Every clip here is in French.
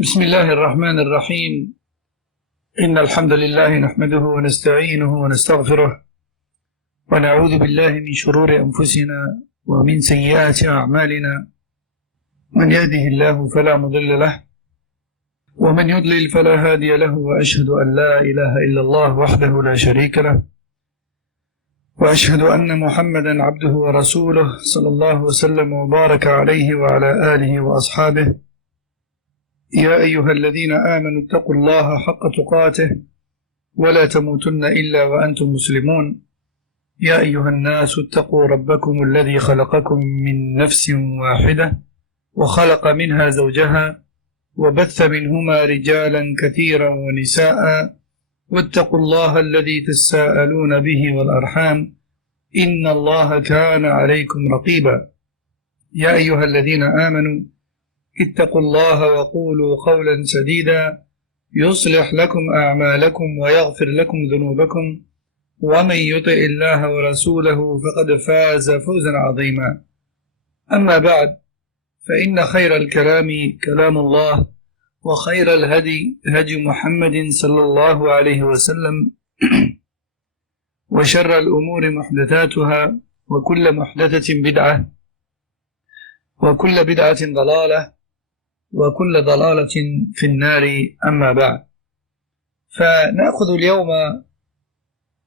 بسم الله الرحمن الرحيم. إن الحمد لله نحمده ونستعينه ونستغفره ونعوذ بالله من شرور أنفسنا ومن سيئات أعمالنا، من يهده الله فلا مضل له ومن يضلل فلا هادي له، وأشهد أن لا إله إلا الله وحده لا شريك له، وأشهد أن محمدا عبده ورسوله صلى الله وسلم وبارك عليه وعلى آله وأصحابه. يا أيها الذين آمنوا اتقوا الله حق تقاته ولا تموتن إلا وأنتم مسلمون. يا أيها الناس اتقوا ربكم الذي خلقكم من نفس واحدة وخلق منها زوجها وبث منهما رجالا كثيرا ونساء، واتقوا الله الذي تساءلون به والأرحام إن الله كان عليكم رقيبا. يا أيها الذين آمنوا اتقوا الله وقولوا قولا سديدا يصلح لكم أعمالكم ويغفر لكم ذنوبكم، ومن يطع الله ورسوله فقد فاز فوزا عظيما. أما بعد، فإن خير الكلام كلام الله، وخير الهدي هدي محمد صلى الله عليه وسلم، وشر الأمور محدثاتها، وكل محدثة بدعة، وكل بدعة ضلالة، وكل ضلالة في النار. أما بعد، فنأخذ اليوم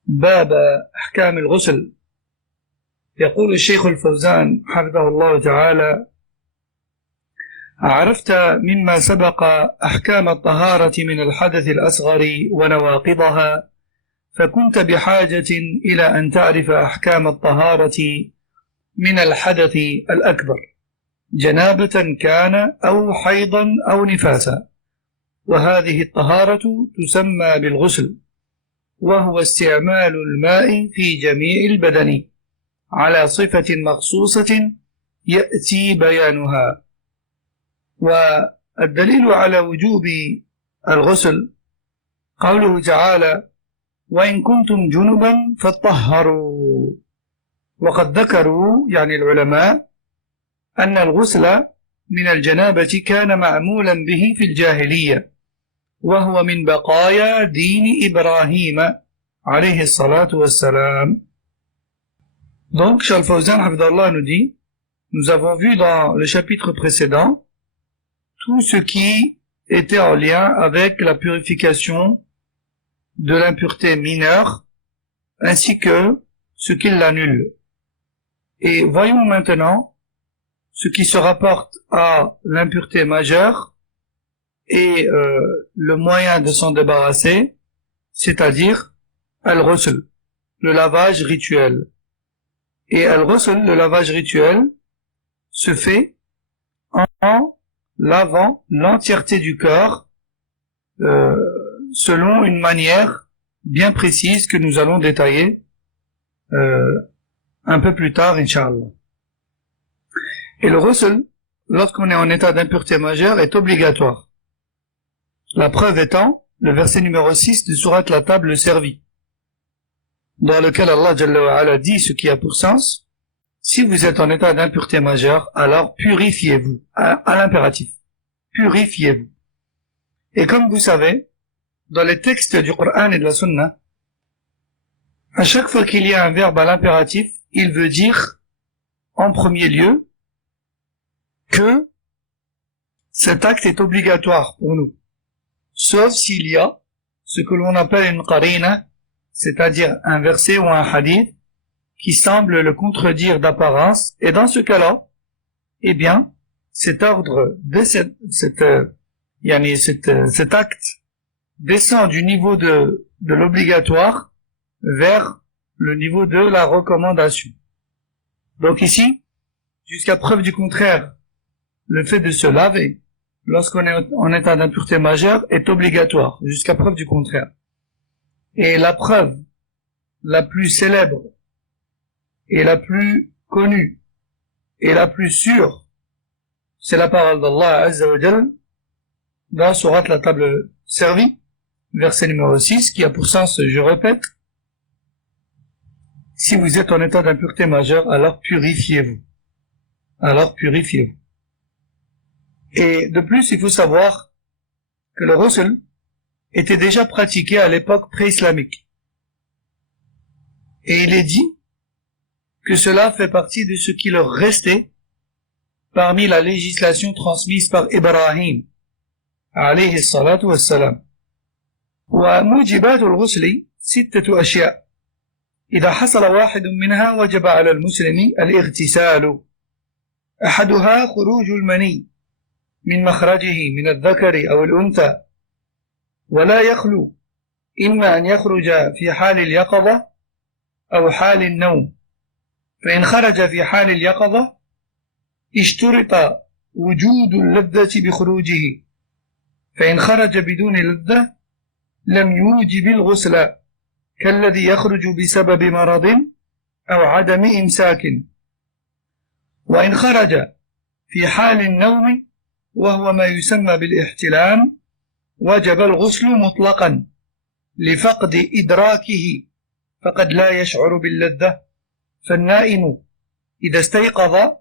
باب أحكام الغسل. يقول الشيخ الفوزان حفظه الله تعالى: عرفت مما سبق أحكام الطهارة من الحدث الأصغر ونواقضها، فكنت بحاجة إلى أن تعرف أحكام الطهارة من الحدث الأكبر، جنابة كان أو حيضا أو نفاسا. وهذه الطهارة تسمى بالغسل، وهو استعمال الماء في جميع البدن على صفة مخصوصة يأتي بيانها. والدليل على وجوب الغسل قوله تعالى: وإن كنتم جنبا فاطهروا. وقد ذكروا يعني العلماء أن الغسل من الجنابة كان معمولا به في الجاهلية، وهو من بقايا دين إبراهيم عليه الصلاة والسلام. Donc, Cheikh Al-Fawzan Hafidallah nous dit: nous avons vu dans le chapitre précédent tout ce qui était en lien avec la purification de l'impureté mineure ainsi que ce qui l'annule. Et voyons maintenant ce qui se rapporte à l'impureté majeure et le moyen de s'en débarrasser, c'est-à-dire al-ghusl, le lavage rituel. Et al-ghusl, le lavage rituel, se fait en lavant l'entièreté du corps selon une manière bien précise que nous allons détailler un peu plus tard, Inch'Allah. Et le ghusl, lorsqu'on est en état d'impureté majeure, est obligatoire. La preuve étant le verset numéro 6 de sourate la table servie, dans lequel Allah Jalla wa Ala dit ce qui a pour sens: si vous êtes en état d'impureté majeure, alors purifiez-vous, à l'impératif. Purifiez-vous. Et comme vous savez, dans les textes du Coran et de la Sunna, à chaque fois qu'il y a un verbe à l'impératif, il veut dire, en premier lieu, que cet acte est obligatoire pour nous, sauf s'il y a ce que l'on appelle une qarina, c'est-à-dire un verset ou un hadith qui semble le contredire d'apparence, et dans ce cas-là, eh bien, cet ordre, cet acte descend du niveau de l'obligatoire vers le niveau de la recommandation. Donc ici, jusqu'à preuve du contraire, le fait de se laver lorsqu'on est en état d'impureté majeure est obligatoire, jusqu'à preuve du contraire. Et la preuve la plus célèbre et la plus connue et la plus sûre, c'est la parole d'Allah Azza wa Jal dans sourate la table servie, verset numéro 6, qui a pour sens, je répète: si vous êtes en état d'impureté majeure, alors purifiez-vous. Alors purifiez-vous. Et de plus, il faut savoir que le ghusl était déjà pratiqué à l'époque pré-islamique. Et il est dit que cela fait partie de ce qui leur restait parmi la législation transmise par Ibrahim عليه الصلاة والسلام. وموجبات الغسل 6 أشياء، إذا حصل واحد منها وجب على المسلم الاغتسال. أحدها خروج المني من مخرجه من الذكر أو الأنثى، ولا يخلو إما أن يخرج في حال اليقظة أو حال النوم، فإن خرج في حال اليقظة اشترط وجود اللذة بخروجه، فإن خرج بدون لذة لم يوجب الغسل، كالذي يخرج بسبب مرض أو عدم إمساك. وإن خرج في حال النوم وهو ما يسمى بالاحتلام وجب الغسل مطلقا لفقد إدراكه، فقد لا يشعر باللذة، فالنائم إذا استيقظ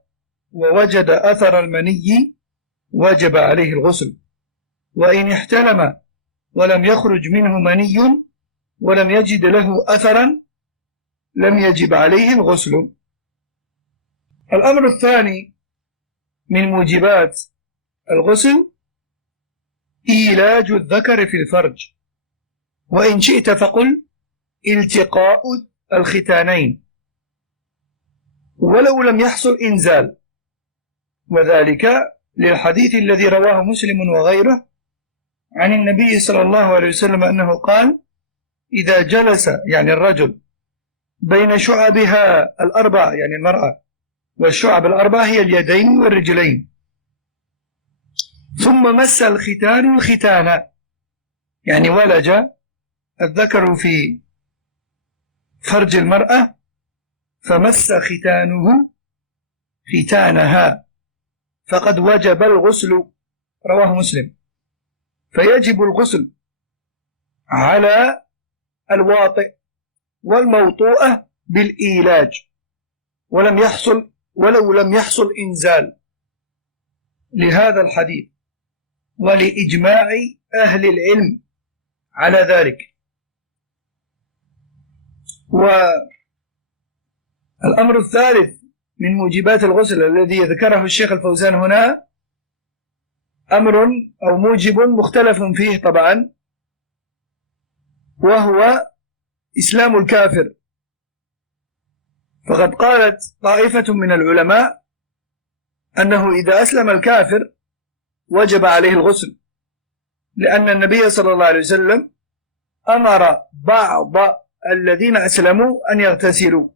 ووجد أثر المني وجب عليه الغسل. وإن احتلم ولم يخرج منه مني ولم يجد له أثرا لم يجب عليه الغسل. الأمر الثاني من موجبات الغسل إيلاج الذكر في الفرج، وإن شئت فقل التقاء الختانين ولو لم يحصل إنزال، وذلك للحديث الذي رواه مسلم وغيره عن النبي صلى الله عليه وسلم أنه قال: إذا جلس يعني الرجل بين شعبها الأربع يعني المرأة، والشعب الأربع هي اليدين والرجلين، ثم مس الختان الختان يعني ولج الذكر في فرج المرأة فمس ختانه ختانها فقد وجب الغسل، رواه مسلم. فيجب الغسل على الواطئ والموطوءة بالإيلاج ولو لم يحصل إنزال لهذا الحديث ولإجماع أهل العلم على ذلك. والأمر الثالث من موجبات الغسل الذي ذكره الشيخ الفوزان هنا أمر أو موجب مختلف فيه طبعا، وهو إسلام الكافر. فقد قالت طائفة من العلماء أنه إذا أسلم الكافر وجب عليه الغسل، لأن النبي صلى الله عليه وسلم أمر بعض الذين أسلموا أن يغتسلوا.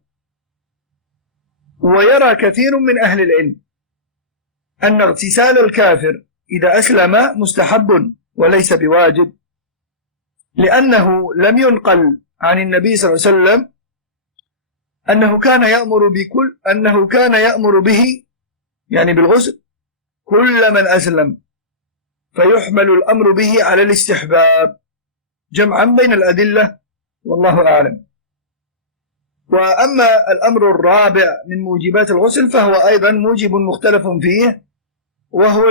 ويرى كثير من أهل العلم أن اغتسال الكافر إذا أسلم مستحب وليس بواجب، لأنه لم ينقل عن النبي صلى الله عليه وسلم أنه كان يأمر به يعني بالغسل كل من أسلم، فيحمل الأمر به على الاستحباب جمعا بين الأدلة، والله أعلم. وأما الأمر الرابع من موجبات الغسل فهو أيضا موجب مختلف فيه، وهو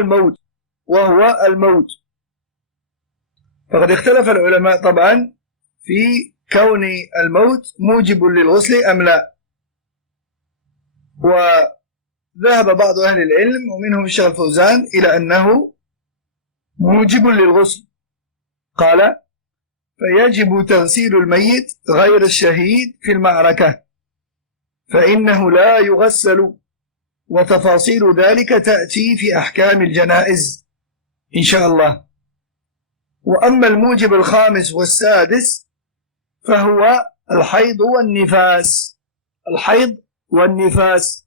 الموت. فقد اختلف العلماء طبعا في كون الموت موجب للغسل أم لا، وذهب بعض أهل العلم ومنهم الشيخ الفوزان إلى أنه موجب للغسل. قال: فيجب تغسيل الميت غير الشهيد في المعركة، فإنه لا يغسل، وتفاصيل ذلك تأتي في أحكام الجنائز إن شاء الله. وأما الموجب الخامس والسادس فهو الحيض والنفاس،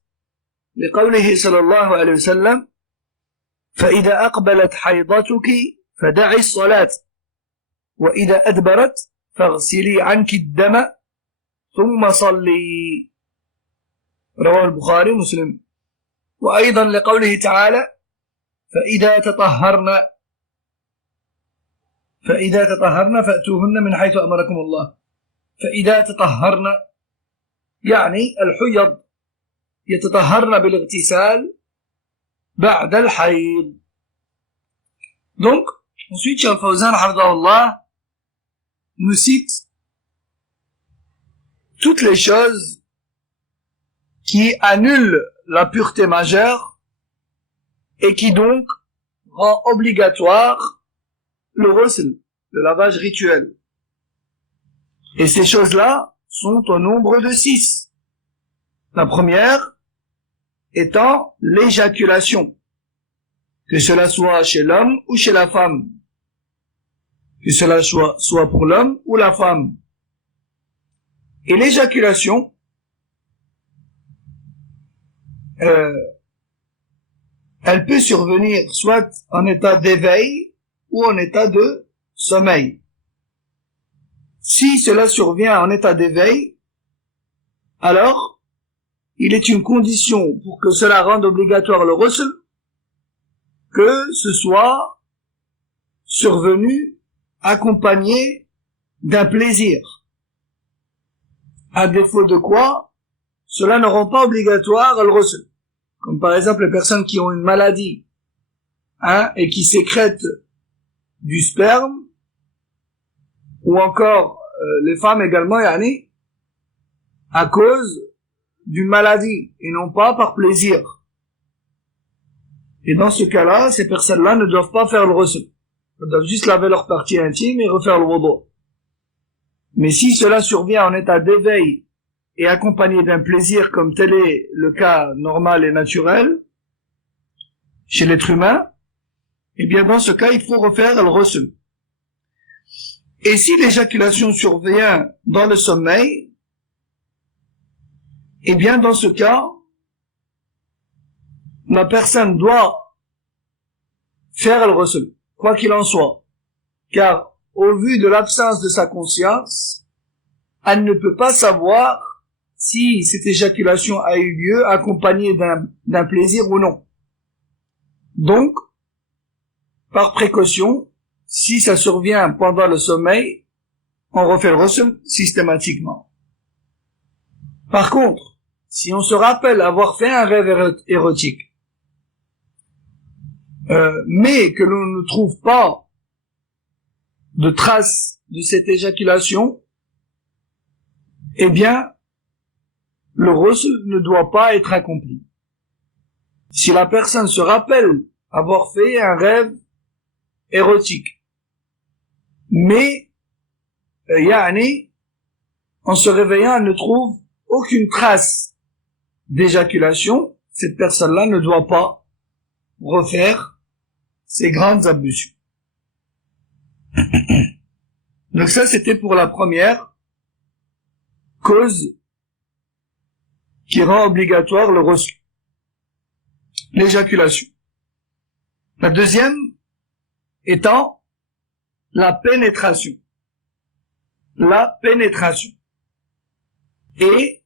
لقوله صلى الله عليه وسلم: فإذا أقبلت حيضتك فدعي الصلاة، وإذا أدبرت فاغسلي عنك الدم ثم صلي، رواه البخاري ومسلم. وأيضا لقوله تعالى: فإذا تطهرن فأتوهن من حيث أمركم الله. فإذا تطهرن يعني الحيض يتطهرن بالاغتسال بعد الحيض. Donc Ensuite, Cheikh Fawzan, hafidahullah, nous cite toutes les choses qui annulent la pureté majeure et qui donc rend obligatoire le ghusl, le lavage rituel. Et ces choses-là sont au nombre de 6. La première étant l'éjaculation, que cela soit chez l'homme ou chez la femme, que cela soit pour l'homme ou la femme. Et l'éjaculation, elle peut survenir soit en état d'éveil ou en état de sommeil. Si cela survient en état d'éveil, alors il est une condition pour que cela rende obligatoire le ghusl que ce soit survenu accompagné d'un plaisir. À défaut de quoi, cela ne rend pas obligatoire le ghusl. Comme par exemple les personnes qui ont une maladie, et qui sécrètent du sperme, ou encore les femmes également, à cause d'une maladie, et non pas par plaisir. Et dans ce cas-là, ces personnes-là ne doivent pas faire le ghusl. Elles doivent juste laver leur partie intime et refaire le wudu. Mais si cela survient en état d'éveil et accompagné d'un plaisir comme tel est le cas normal et naturel chez l'être humain, eh bien dans ce cas, il faut refaire le ghusl. Et si l'éjaculation survient dans le sommeil, eh bien dans ce cas, la personne doit faire le ghusl, quoi qu'il en soit, car au vu de l'absence de sa conscience, elle ne peut pas savoir si cette éjaculation a eu lieu accompagnée d'un plaisir ou non. Donc, par précaution, si ça survient pendant le sommeil, on refait le ghusl systématiquement. Par contre, si on se rappelle avoir fait un rêve érotique, mais que l'on ne trouve pas de traces de cette éjaculation, eh bien, le ghusl ne doit pas être accompli. Si la personne se rappelle avoir fait un rêve érotique, mais, en se réveillant, elle ne trouve aucune trace d'éjaculation, cette personne-là ne doit pas refaire ces grandes ablutions. Donc ça, c'était pour la première cause qui rend obligatoire le ghusl, l'éjaculation. La deuxième étant la pénétration. La pénétration. Et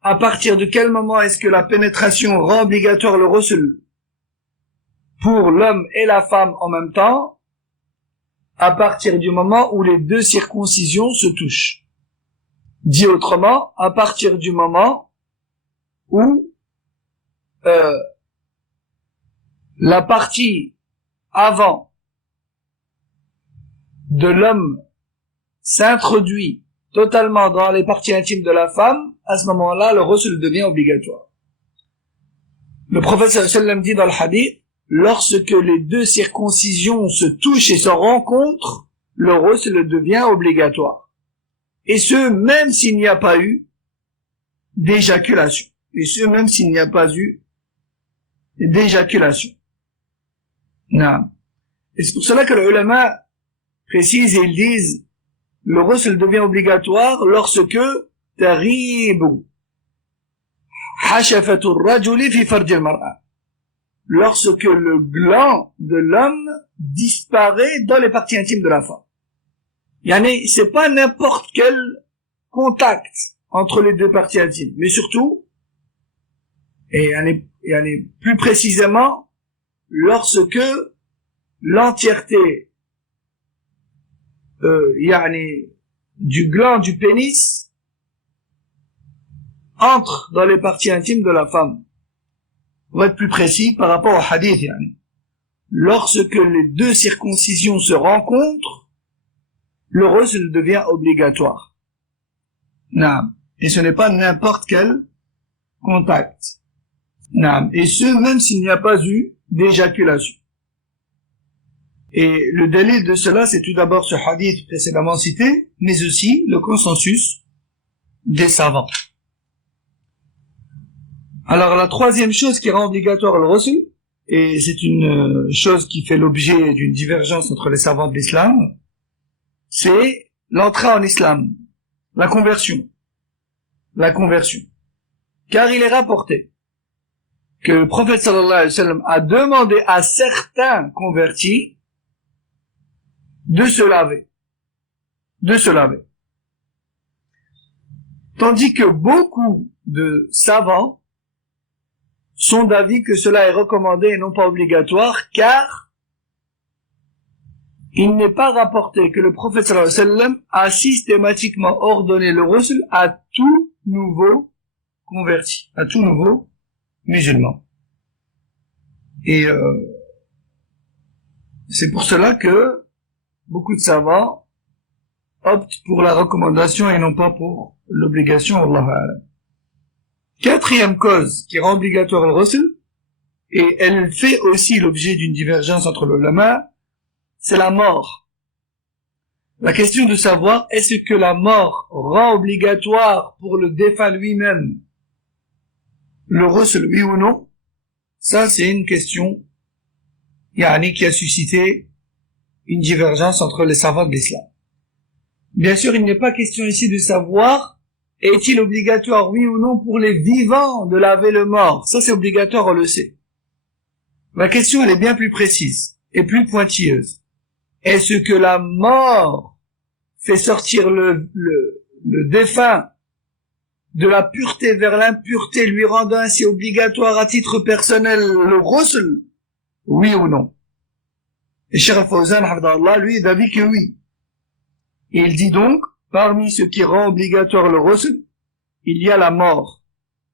à partir de quel moment est-ce que la pénétration rend obligatoire le ghusl pour l'homme et la femme en même temps? À partir du moment où les deux circoncisions se touchent. Dit autrement, à partir du moment où la partie avant de l'homme s'introduit totalement dans les parties intimes de la femme, à ce moment-là, le ghusl devient obligatoire. Le prophète sallallahu alayhi wa sallam dit dans le hadith, lorsque les deux circoncisions se touchent et se rencontrent, le ghusl devient obligatoire. Et ce, même s'il n'y a pas eu d'éjaculation. Et ce, même s'il n'y a pas eu d'éjaculation. Non. Et c'est pour cela que les ulama précisent et ils disent, le ghusl devient obligatoire lorsque taribu hashafatu ar-rajuli fi farj al-mar'a. Lorsque le gland de l'homme disparaît dans les parties intimes de la femme. C'est pas n'importe quel contact entre les deux parties intimes, mais surtout, et plus précisément, lorsque l'entièreté du gland du pénis entre dans les parties intimes de la femme. On va être plus précis par rapport au hadith. lorsque les deux circoncisions se rencontrent, le ghusl devient obligatoire. Naam. Et ce n'est pas n'importe quel contact. Naam. Et ce, même s'il n'y a pas eu d'éjaculation. Et le dalil de cela, c'est tout d'abord ce hadith précédemment cité, mais aussi le consensus des savants. Alors la troisième chose qui rend obligatoire le ghusl, et c'est une chose qui fait l'objet d'une divergence entre les savants de l'islam, c'est l'entrée en islam, la conversion. La conversion. Car il est rapporté que le prophète sallallahu alayhi wa sallam a demandé à certains convertis de se laver. De se laver. Tandis que beaucoup de savants sont d'avis que cela est recommandé et non pas obligatoire, car il n'est pas rapporté que le prophète sallallahu alayhi wa sallam a systématiquement ordonné le ghusl à tout nouveau converti, à tout nouveau musulman. Et c'est pour cela que beaucoup de savants optent pour la recommandation et non pas pour l'obligation. Wallahu a'lam. Quatrième cause qui rend obligatoire le ghusl, et elle fait aussi l'objet d'une divergence entre les ulama, c'est la mort. La question de savoir, est-ce que la mort rend obligatoire pour le défunt lui-même le ghusl, oui ou non? Ça, c'est une question qui a suscité une divergence entre les savants de l'islam. Bien sûr, il n'est pas question ici de savoir est-il obligatoire, oui ou non, pour les vivants de laver le mort. Ça, c'est obligatoire, on le sait. La question, elle est bien plus précise et plus pointilleuse. Est-ce que la mort fait sortir le défunt de la pureté vers l'impureté, lui rendant ainsi obligatoire à titre personnel le ghusl? Oui ou non? Et Cheikh Al-Fawzan, hafidahullah, lui, est d'avis que oui. Et il dit donc, parmi ce qui rend obligatoire le ghusl, il y a la mort.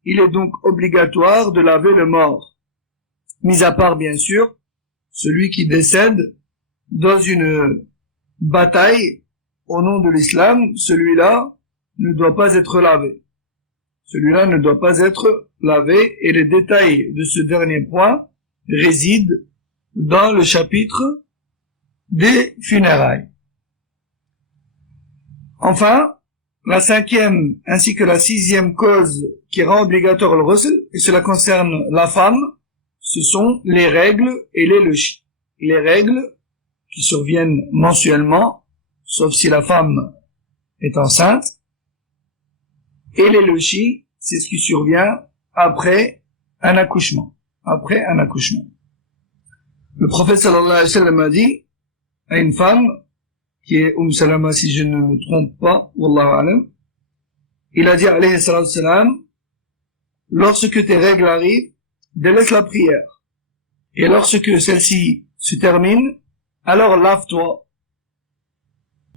Il est donc obligatoire de laver le mort. Mis à part, bien sûr, celui qui décède dans une bataille au nom de l'islam, celui-là ne doit pas être lavé. Celui-là ne doit pas être lavé, et les détails de ce dernier point résident dans le chapitre des funérailles. Enfin, la cinquième ainsi que la sixième cause qui rend obligatoire le ghusl, et cela concerne la femme, ce sont les règles et les leuchis. Les règles qui surviennent mensuellement, sauf si la femme est enceinte, et les leuchis, c'est ce qui survient après un accouchement. Après un accouchement. Le prophète sallallahu alayhi wa sallam a dit à une femme, qui est Salama si je ne me trompe pas, wallahu alam, il a dit alayhi salatu salam, lorsque tes règles arrivent, délaisse la prière. Et lorsque celle-ci se termine, alors lave-toi.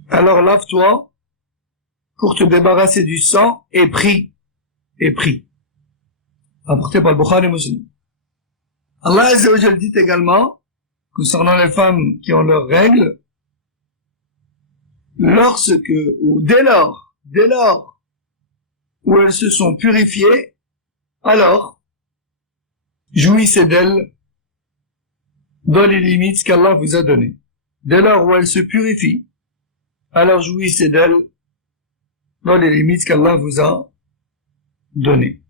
Alors lave-toi pour te débarrasser du sang et prie. Et prie. Rapporté par Bukhari Muslim. Allah Azza wa Jal dit également, concernant les femmes qui ont leurs règles, lorsque, ou dès lors où elles se sont purifiées, alors, jouissez d'elles dans les limites qu'Allah vous a données. Dès lors où elles se purifient, alors jouissez d'elles dans les limites qu'Allah vous a données.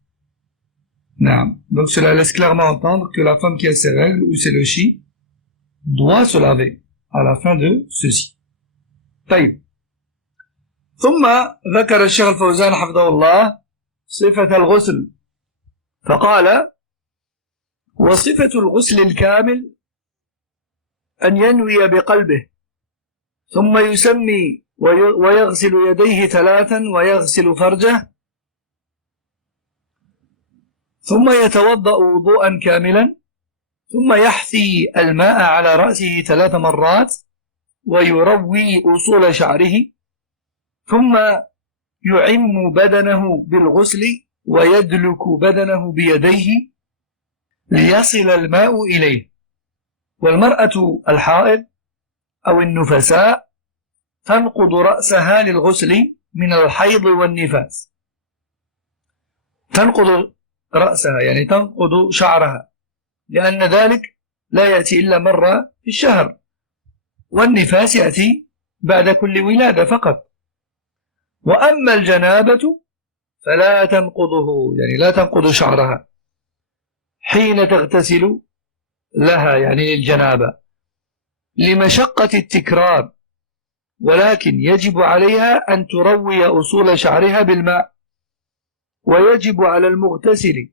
Non. Donc cela laisse clairement entendre que la femme qui a ses règles ou ses leuchis doit se laver à la fin de ceci. طيب. ثم ذكر الشيخ الفوزان حفظه الله صفة الغسل فقال وصفة الغسل الكامل أن ينوي بقلبه ثم يسمي ويغسل يديه 3 ويغسل فرجه ثم يتوضأ وضوءا كاملا ثم يحثي الماء على رأسه 3 مرات ويروي أصول شعره ثم يعم بدنه بالغسل ويدلك بدنه بيديه ليصل الماء إليه والمرأة الحائض أو النفساء تنقض رأسها للغسل من الحيض والنفاس. تنقض رأسها يعني تنقض شعرها، لأن ذلك لا يأتي إلا مرة في الشهر، والنفاس يأتي بعد كل ولادة فقط. وأما الجنابة فلا تنقضه، يعني لا تنقض شعرها حين تغتسل لها، يعني للجنابة، لمشقة التكرار، ولكن يجب عليها أن تروي أصول شعرها بالماء. ويجب على المغتسل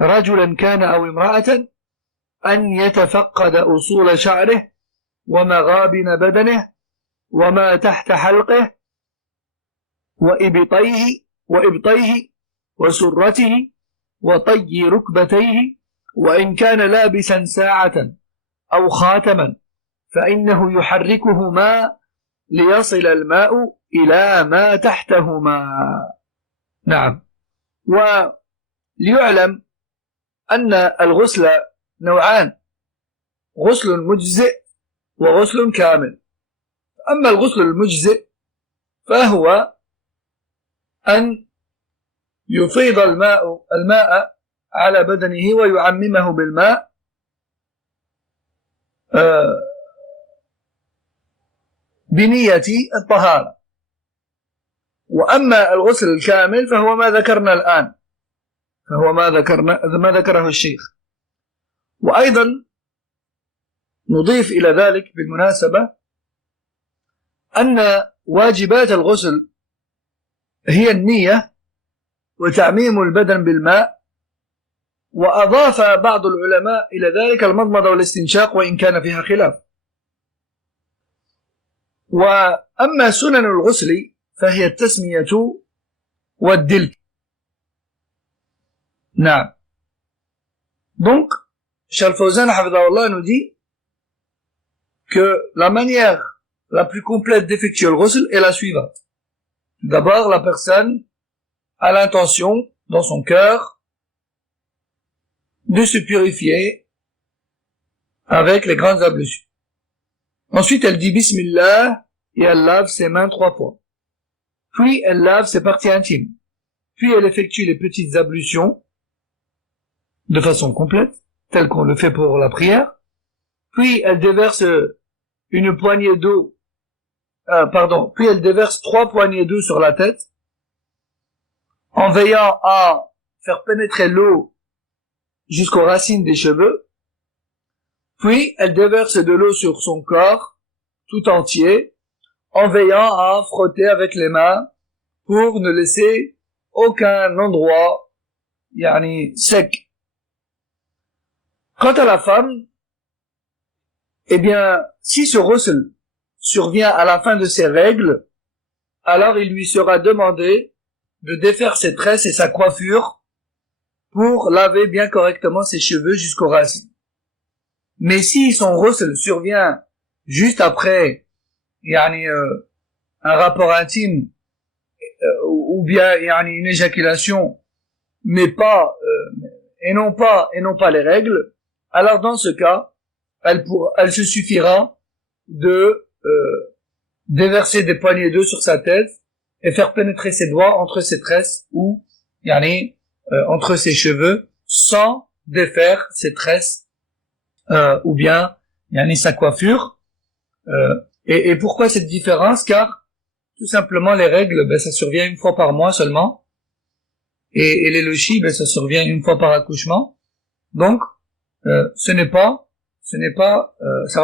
رجلا كان أو امرأة أن يتفقد أصول شعره ومغابن بدنه وما تحت حلقه وإبطيه وسرته وطي ركبتيه، وإن كان لابسا ساعة أو خاتما فإنه يحركهما ليصل الماء إلى ما تحتهما. نعم. وليعلم أن الغسل نوعان: غسل مجزئ وغسل كامل. أما الغسل المجزئ فهو أن يفيض الماء على بدنه ويعممه بالماء بنية الطهارة. وأما الغسل الكامل فهو ما ذكرنا الآن، فهو ما ذكره الشيخ. وأيضا نضيف إلى ذلك بالمناسبة أن واجبات الغسل هي النية وتعميم البدن بالماء، وأضاف بعض العلماء إلى ذلك المضمضة والاستنشاق وإن كان فيها خلاف. وأما سنن الغسل فهي التسمية والدلك. نعم. Donc, Cheikh Al-Fawzan hafidahullah nous dit que la manière la plus complète d'effectuer le ghusl est la suivante. D'abord, la personne a l'intention dans son cœur de se purifier avec les grandes ablutions. Ensuite, elle dit Bismillah et elle lave ses mains 3 fois. Puis, elle lave ses parties intimes. Puis, elle effectue les petites ablutions de façon complète, telle qu'on le fait pour la prière. Puis, elle déverse une poignée d'eau, puis elle déverse 3 poignées d'eau sur la tête, en veillant à faire pénétrer l'eau jusqu'aux racines des cheveux. Puis, elle déverse de l'eau sur son corps tout entier, en veillant à frotter avec les mains pour ne laisser aucun endroit sec. Quant à la femme, eh bien, si ce ghusl survient à la fin de ses règles, alors il lui sera demandé de défaire ses tresses et sa coiffure pour laver bien correctement ses cheveux jusqu'aux racines. Mais si son ghusl survient juste après un rapport intime ou bien une éjaculation, mais non pas les règles, alors dans ce cas, elle se suffira de déverser des poignées d'eau sur sa tête et faire pénétrer ses doigts entre ses tresses ou entre ses cheveux sans défaire ses tresses ou bien sa coiffure. Et pourquoi cette différence? Car tout simplement les règles, ça survient 1 fois par mois seulement, et les lochis, ça survient 1 fois par accouchement. Donc ça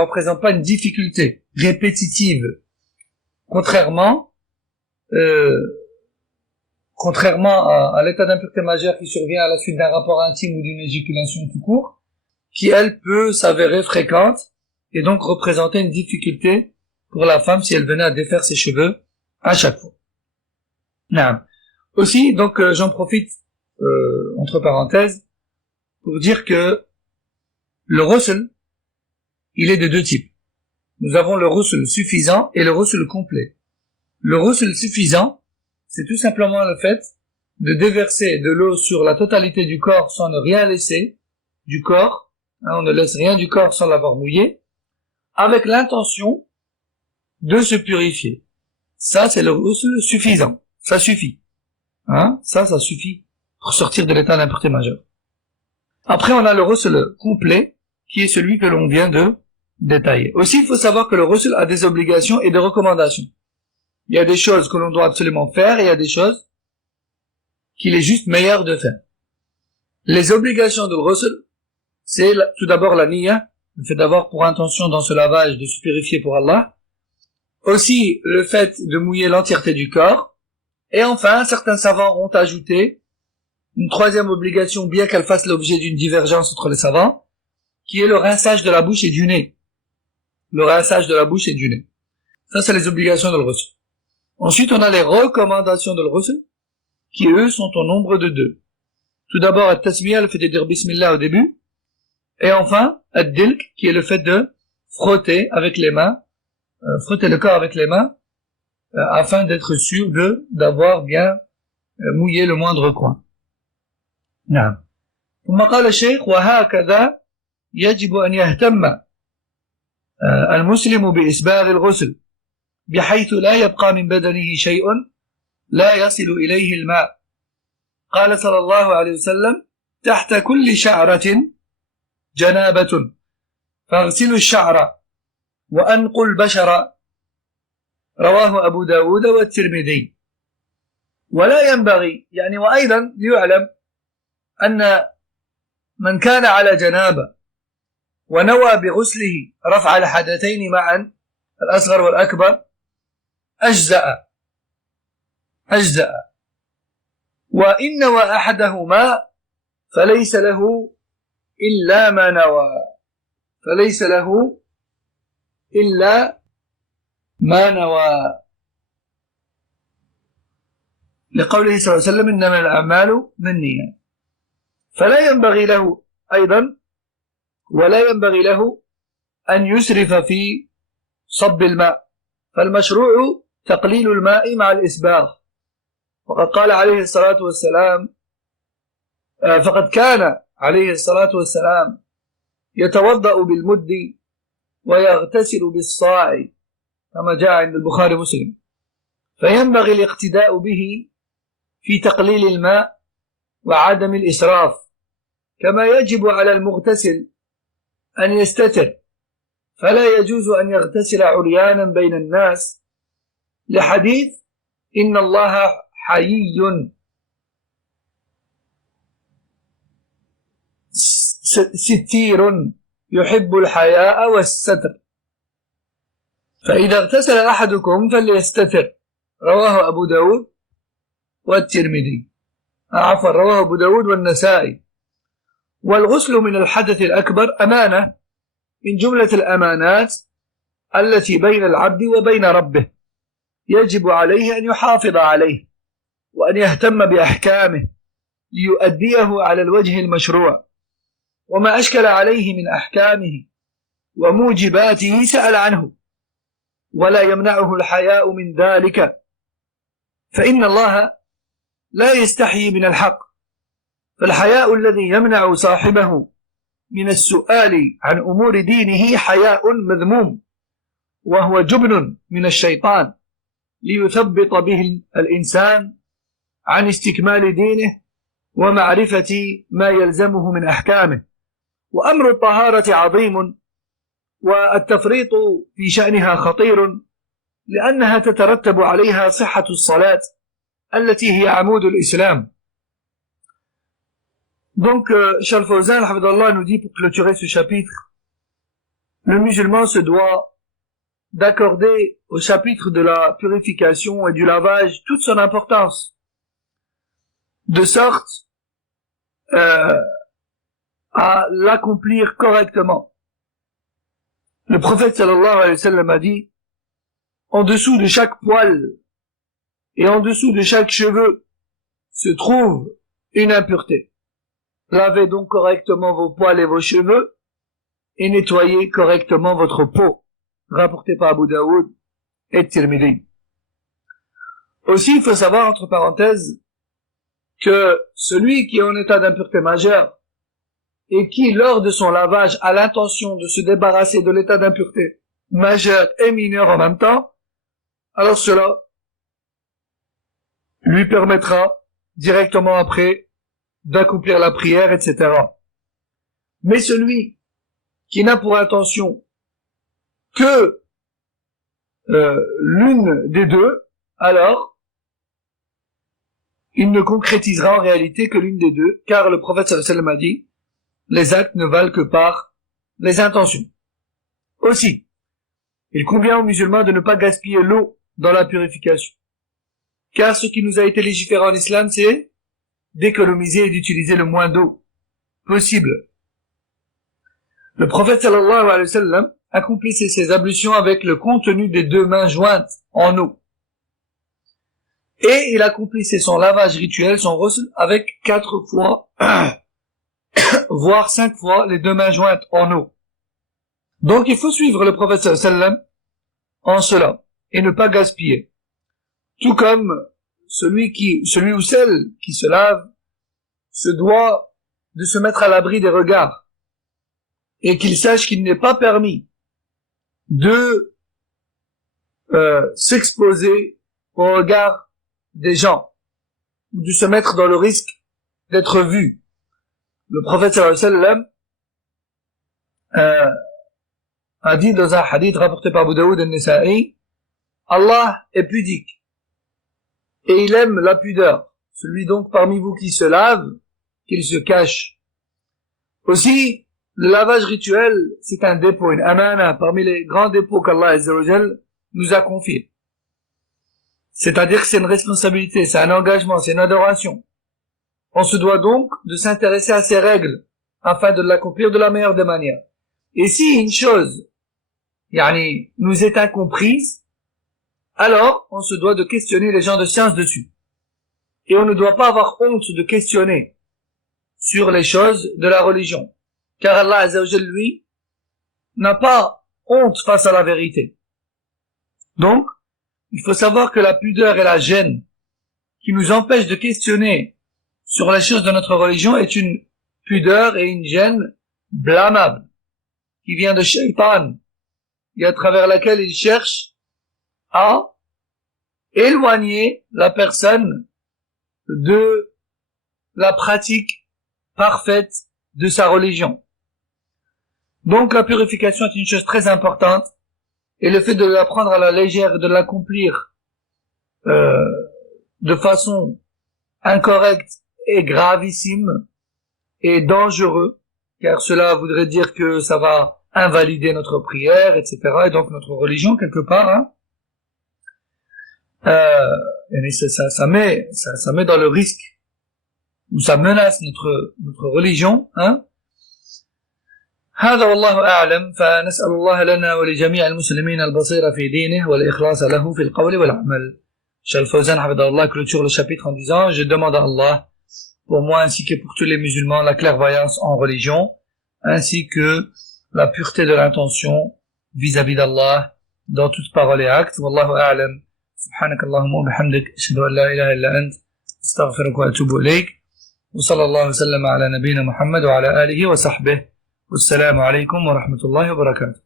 représente pas une difficulté répétitive, contrairement à l'état d'impureté majeure qui survient à la suite d'un rapport intime ou d'une éjaculation tout court, qui elle peut s'avérer fréquente et donc représenter une difficulté pour la femme si elle venait à défaire ses cheveux à chaque fois. Non. Aussi, donc j'en profite entre parenthèses pour dire que le ghusl, il est de 2 types. Nous avons le ghusl suffisant et le ghusl complet. Le ghusl suffisant, c'est tout simplement le fait de déverser de l'eau sur la totalité du corps sans ne rien laisser du corps. On ne laisse rien du corps sans l'avoir mouillé. avec l'intention de se purifier. Ça, c'est le ghusl suffisant. Ça suffit. Ça suffit pour sortir de l'état d'impureté majeure. Après, on a le ghusl complet, qui est celui que l'on vient de détailler. Aussi, il faut savoir que le ghusl a des obligations et des recommandations. Il y a des choses que l'on doit absolument faire et il y a des choses qu'il est juste meilleur de faire. Les obligations de ghusl, c'est tout d'abord la niyya, le fait d'avoir pour intention dans ce lavage de se purifier pour Allah. Aussi, le fait de mouiller l'entièreté du corps. Et enfin, certains savants ont ajouté une troisième obligation, bien qu'elle fasse l'objet d'une divergence entre les savants, qui est le rinçage de la bouche et du nez. Le rinçage de la bouche et du nez. Ça, c'est les obligations de l'ghusl. Ensuite, on a les recommandations de l'ghusl, qui eux sont au nombre de 2. Tout d'abord, at-tasmiya, le fait de dire bismillah au début. Et enfin, ad-dilk, qui est le fait de frotter avec les mains, frotter le corps avec les mains, afin d'être sûr d'avoir bien mouillé le moindre coin. نعم. ثم قال الشيخ وهكذا يجب أن يهتم المسلم بإسباغ الغسل بحيث لا يبقى من بدنه شيء لا يصل إليه الماء. قال صلى الله عليه وسلم تحت كل شعرة جنابة فاغسلوا الشعر وأنقوا البشر. رواه أبو داود والترمذي. ولا ينبغي وأيضا ليعلم أن من كان على جنابة ونوى بغسله رفع الحدثين معا الأصغر والأكبر أجزأ وإن نوى أحدهما فليس له إلا ما نوى لقوله صلى الله عليه وسلم إنما الأعمال بالنيات. فلا ينبغي له أيضا أن يسرف في صب الماء، فالمشروع تقليل الماء مع الإسباغ. وقد قال عليه الصلاة والسلام فقد كان عليه الصلاة والسلام يتوضأ بالمد ويغتسل بالصاع كما جاء عند البخاري ومسلم. فينبغي الاقتداء به في تقليل الماء وعدم الإسراف، كما يجب على المغتسل أن يستتر، فلا يجوز أن يغتسل عريانا بين الناس لحديث إن الله حيي ستير يحب الحياء والستر، فإذا اغتسل أحدكم فليستتر. رواه أبو داود والترمذي، رواه أبو داود والنسائي. والغسل من الحدث الأكبر أمانة من جملة الأمانات التي بين العبد وبين ربه، يجب عليه أن يحافظ عليه وأن يهتم بأحكامه ليؤديه على الوجه المشروع، وما أشكل عليه من أحكامه وموجباته سأل عنه، ولا يمنعه الحياء من ذلك، فإن الله لا يستحيي من الحق. فالحياء الذي يمنع صاحبه من السؤال عن أمور دينه حياء مذموم، وهو جبن من الشيطان ليثبط به الإنسان عن استكمال دينه ومعرفة ما يلزمه من أحكامه. وأمر الطهارة عظيم، والتفريط في شأنها خطير، لأنها تترتب عليها صحة الصلاة التي هي عمود الإسلام. Donc, Charles Fawzan, Hafidallah, nous dit, pour clôturer ce chapitre, le musulman se doit d'accorder au chapitre de la purification et du lavage toute son importance, de sorte à l'accomplir correctement. Le prophète sallallahu alayhi wa sallam a dit, en dessous de chaque poil et en dessous de chaque cheveu se trouve une impureté. Lavez donc correctement vos poils et vos cheveux et nettoyez correctement votre peau. Rapporté par Abu Daoud et Tirmidhi. Aussi, il faut savoir, entre parenthèses, que celui qui est en état d'impureté majeure et qui, lors de son lavage, a l'intention de se débarrasser de l'état d'impureté majeur et mineur en même temps, alors cela lui permettra directement après d'accomplir la prière, etc. Mais celui qui n'a pour intention que l'une des deux, alors il ne concrétisera en réalité que l'une des deux, car le prophète sallallahu alayhi wa sallam a dit, les actes ne valent que par les intentions. Aussi, il convient aux musulmans de ne pas gaspiller l'eau dans la purification. Car ce qui nous a été légiféré en islam, c'est d'économiser et d'utiliser le moins d'eau possible. Le prophète sallallahu alayhi wa sallam accomplissait ses ablutions avec le contenu des deux mains jointes en eau. Et il accomplissait son lavage rituel, son ghusl, avec 4 fois, voire 5 fois les deux mains jointes en eau. Donc il faut suivre le prophète sallallahu alayhi wa sallam en cela, et ne pas gaspiller. Tout comme celui ou celle qui se lave se doit de se mettre à l'abri des regards, et qu'il sache qu'il n'est pas permis de s'exposer au regard des gens, ou de se mettre dans le risque d'être vu. Le prophète sallallahu alayhi wa sallam a dit dans un hadith rapporté par Abu Daoud al-Nisa'i, Allah est pudique et il aime la pudeur. Celui donc parmi vous qui se lave, qu'il se cache. Aussi, le lavage rituel, c'est un dépôt, une amana, parmi les grands dépôts qu'Allah Azza wa Jal nous a confiés. C'est-à-dire que c'est une responsabilité, c'est un engagement, c'est une adoration. On se doit donc de s'intéresser à ces règles afin de l'accomplir de la meilleure des manières. Et si une chose nous est incomprise, alors on se doit de questionner les gens de science dessus. Et on ne doit pas avoir honte de questionner sur les choses de la religion. Car Allah Azza wa Jal, lui, n'a pas honte face à la vérité. Donc, il faut savoir que la pudeur et la gêne qui nous empêchent de questionner sur les choses de notre religion est une pudeur et une gêne blâmable, qui vient de Shaitan, et à travers laquelle il cherche à éloigner la personne de la pratique parfaite de sa religion. Donc la purification est une chose très importante, et le fait de la prendre à la légère et de l'accomplir de façon incorrecte est gravissime et dangereux, car cela voudrait dire que ça va invalider notre prière, etc., et donc notre religion quelque part. Ça met dans le risque, ou ça menace notre religion. هذا والله أعلم فنسأل الله لنا ولجميع المسلمين البصيرة في دينه والإخلاص له في القول والعمل. Cheikh Al-Fawzan hafidahullah clôture le chapitre en disant: je demande à Allah pour moi ainsi que pour tous les musulmans la clairvoyance en religion ainsi que la pureté de l'intention vis-à-vis d'Allah dans toute parole et acte. Wallahu a'lam. سبحانك اللهم وبحمدك أشهد أن لا إله إلا أنت أستغفرك وأتوب إليك وصلى الله وسلم على نبينا محمد وعلى آله وصحبه والسلام عليكم ورحمة الله وبركاته.